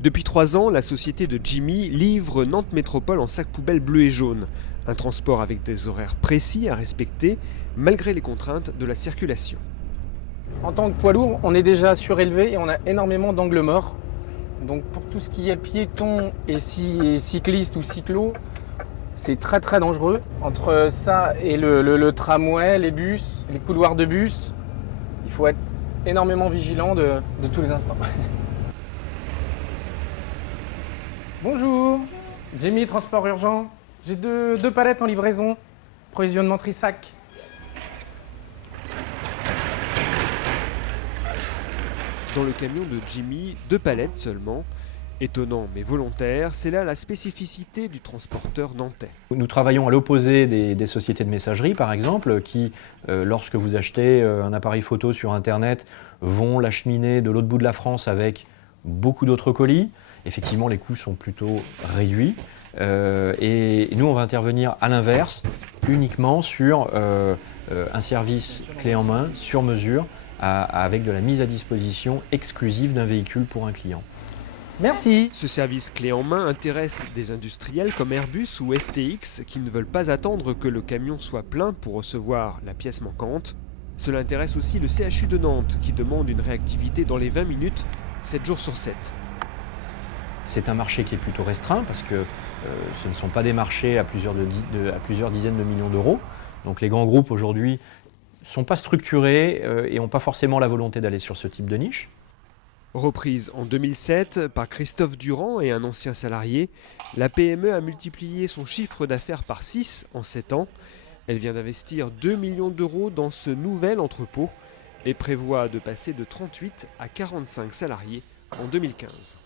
Depuis 3 ans, la société de Jimmy livre Nantes Métropole en sac poubelle bleu et jaune. Un transport avec des horaires précis à respecter, malgré les contraintes de la circulation. En tant que poids lourd, on est déjà surélevé et on a énormément d'angles morts. Donc pour tout ce qui est piéton et cycliste ou cyclo, c'est très très dangereux. Entre ça et le tramway, les bus, les couloirs de bus, il faut être énormément vigilant de tous les instants. Bonjour, Jimmy, transport urgent. J'ai deux palettes en livraison, provisionnement Trissac. Dans le camion de Jimmy, 2 palettes seulement. Étonnant mais volontaire, c'est là la spécificité du transporteur nantais. Nous travaillons à l'opposé des sociétés de messagerie, par exemple, qui, lorsque vous achetez un appareil photo sur Internet, vont l'acheminer de l'autre bout de la France avec beaucoup d'autres colis. Effectivement, les coûts sont plutôt réduits. Et nous, on va intervenir à l'inverse, uniquement sur un service clé en main, sur mesure, avec de la mise à disposition exclusive d'un véhicule pour un client. Merci. Ce service clé en main intéresse des industriels comme Airbus ou STX qui ne veulent pas attendre que le camion soit plein pour recevoir la pièce manquante. Cela intéresse aussi le CHU de Nantes qui demande une réactivité dans les 20 minutes, 7 jours sur 7. C'est un marché qui est plutôt restreint parce que ce ne sont pas des marchés à plusieurs dizaines de millions d'euros. Donc les grands groupes aujourd'hui ne sont pas structurés et n'ont pas forcément la volonté d'aller sur ce type de niche. Reprise en 2007 par Christophe Durand et un ancien salarié, la PME a multiplié son chiffre d'affaires par 6 en 7 ans. Elle vient d'investir 2 millions d'euros dans ce nouvel entrepôt et prévoit de passer de 38 à 45 salariés en 2015.